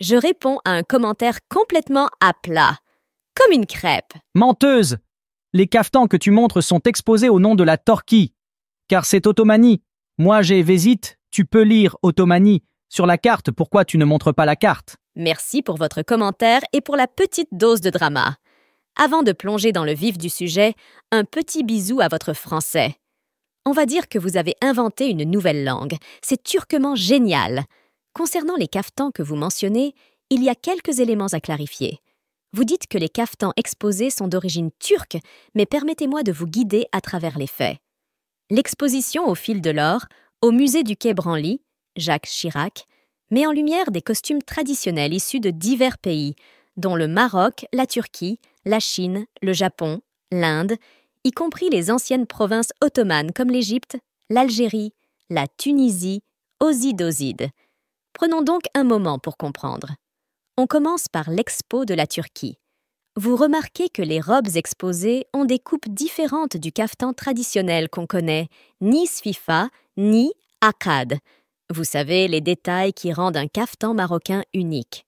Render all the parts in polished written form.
Je réponds à un commentaire complètement à plat, comme une crêpe. Menteuse! Les caftans que tu montres sont exposés au nom de la Torquie, car c'est Ottomanie. Moi j'ai Vézite, tu peux lire Ottomanie. Sur la carte, pourquoi tu ne montres pas la carte? Merci pour votre commentaire et pour la petite dose de drama. Avant de plonger dans le vif du sujet, un petit bisou à votre français. On va dire que vous avez inventé une nouvelle langue. C'est turquement génial. Concernant les caftans que vous mentionnez, il y a quelques éléments à clarifier. Vous dites que les caftans exposés sont d'origine turque, mais permettez-moi de vous guider à travers les faits. L'exposition au fil de l'or, au musée du Quai Branly, Jacques Chirac, met en lumière des costumes traditionnels issus de divers pays, dont le Maroc, la Turquie, la Chine, le Japon, l'Inde, y compris les anciennes provinces ottomanes comme l'Égypte, l'Algérie, la Tunisie, Osid. Prenons donc un moment pour comprendre. On commence par l'expo de la Turquie. Vous remarquez que les robes exposées ont des coupes différentes du kaftan traditionnel qu'on connaît, ni sfifa, ni akkad. Vous savez, les détails qui rendent un kaftan marocain unique.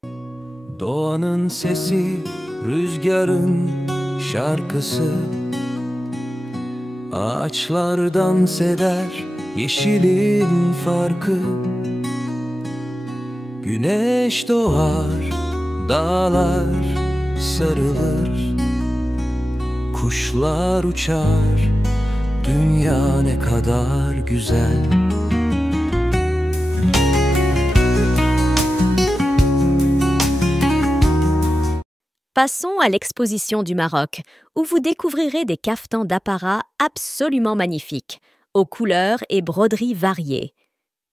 Doğanın sesi, rüzgarın şarkısı. Ağaçlar dans eder, yeşilin farkı. Güneş doğar, dağlar sarılır. Kuşlar uçar, dünya ne kadar güzel. Passons à l'exposition du Maroc, où vous découvrirez des caftans d'apparat absolument magnifiques, aux couleurs et broderies variées.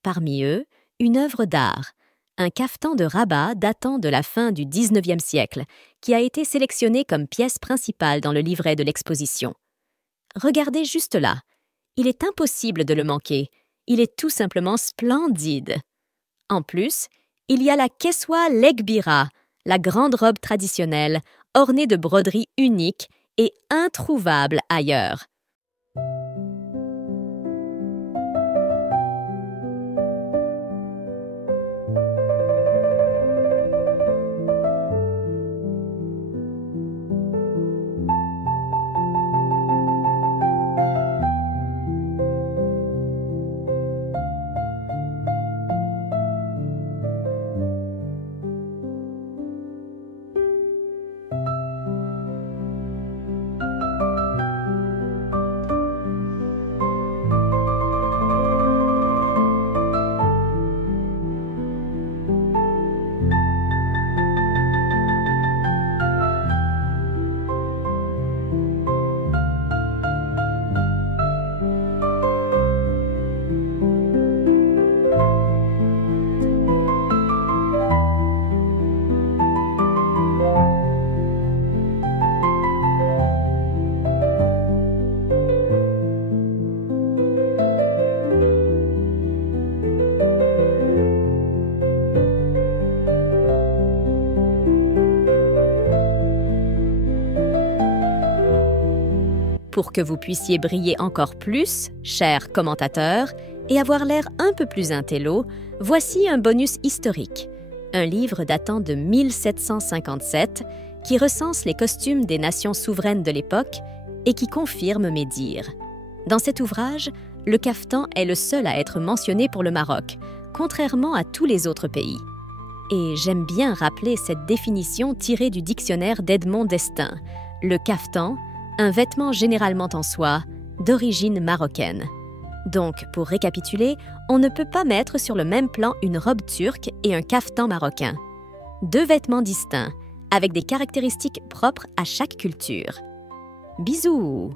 Parmi eux, une œuvre d'art, un caftan de Rabat datant de la fin du XIXe siècle, qui a été sélectionné comme pièce principale dans le livret de l'exposition. Regardez juste là, il est impossible de le manquer, il est tout simplement splendide. En plus, il y a la Keswa Legbira, la grande robe traditionnelle, ornée de broderies uniques et introuvables ailleurs. Pour que vous puissiez briller encore plus, chers commentateurs, et avoir l'air un peu plus intello, voici un bonus historique. Un livre datant de 1757 qui recense les costumes des nations souveraines de l'époque et qui confirme mes dires. Dans cet ouvrage, le kaftan est le seul à être mentionné pour le Maroc, contrairement à tous les autres pays. Et j'aime bien rappeler cette définition tirée du dictionnaire d'Edmond Destaing. Le kaftan, un vêtement généralement en soie, d'origine marocaine. Donc, pour récapituler, on ne peut pas mettre sur le même plan une robe turque et un kaftan marocain. Deux vêtements distincts, avec des caractéristiques propres à chaque culture. Bisous!